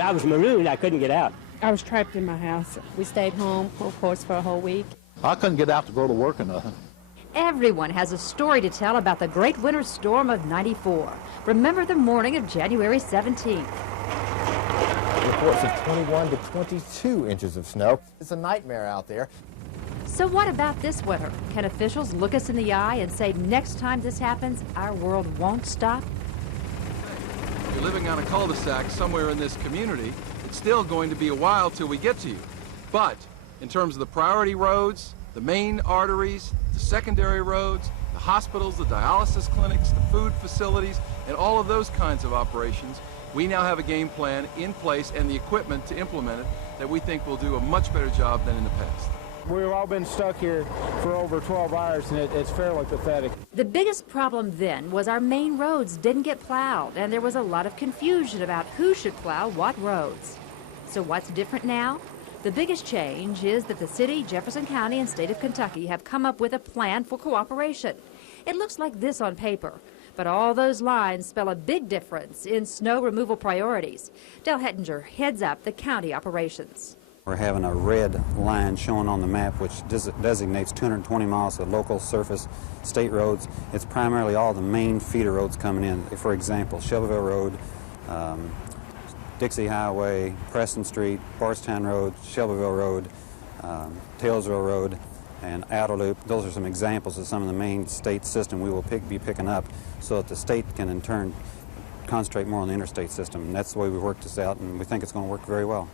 I was marooned. I couldn't get out. I was trapped in my house. We stayed home, of course, for a whole week. I couldn't get out to go to work or nothing. Everyone has a story to tell about the great winter storm of '94. Remember the morning of January 17th. Reports of 21 to 22 inches of snow. It's a nightmare out there. So what about this winter? Can officials look us in the eye and say next time this happens, our world won't stop? If you're living on a cul-de-sac somewhere in this community, it's still going to be a while till we get to you. But in terms of the priority roads, the main arteries, the secondary roads, the hospitals, the dialysis clinics, the food facilities, and all of those kinds of operations, we now have a game plan in place and the equipment to implement it that we think will do a much better job than in the past. We've all been stuck here for over 12 hours, and it's fairly pathetic. The biggest problem then was our main roads didn't get plowed, and there was a lot of confusion about who should plow what roads. So what's different now? The biggest change is that the city, Jefferson County, and state of Kentucky have come up with a plan for cooperation. It looks like this on paper, but all those lines spell a big difference in snow removal priorities. Del Hettinger heads up the county operations. We're having a red line shown on the map which designates 220 miles of local surface state roads. It's primarily all the main feeder roads coming in. For example, Shelbyville Road, Dixie Highway, Preston Street, Bardstown Road, Shelbyville Road, Taylesville Road, and Outer Loop. Those are some examples of some of the main state system we will be picking up so that the state can in turn concentrate more on the interstate system. And that's the way we worked this out, and we think it's going to work very well.